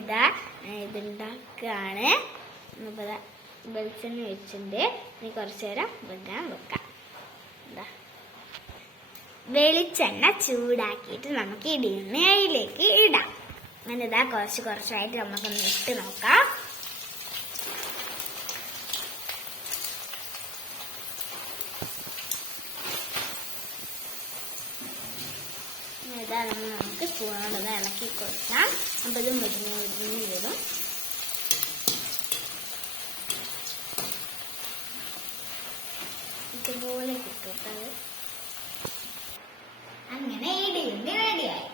ഇതാ ഇതുണ്ടാക്കുകയാണ്. അപ്പോൾ വെളിച്ചെണ്ണ വെച്ചിട്ടുണ്ട്. ഇനി കുറച്ച് നേരം വെക്കാം. എന്താ വെളിച്ചെണ്ണ ചൂടാക്കിയിട്ട് നമുക്ക് ഇടിയണ്ണയിലേക്ക് ഇടാം. അങ്ങനെ ഇതാ കുറച്ചായിട്ട് നമുക്കൊന്ന് ഇട്ട് നോക്കാം. ഇതാ നമുക്ക് സ്പൂണോട് ഇളക്കി കൊടുക്കാം. അപ്പോൾ ഇത് മുരിഞ്ഞ് വരും. ഇതുപോലെ കിട്ടും. അങ്ങനെ ഇടിയണ്ടി റെഡിയായി.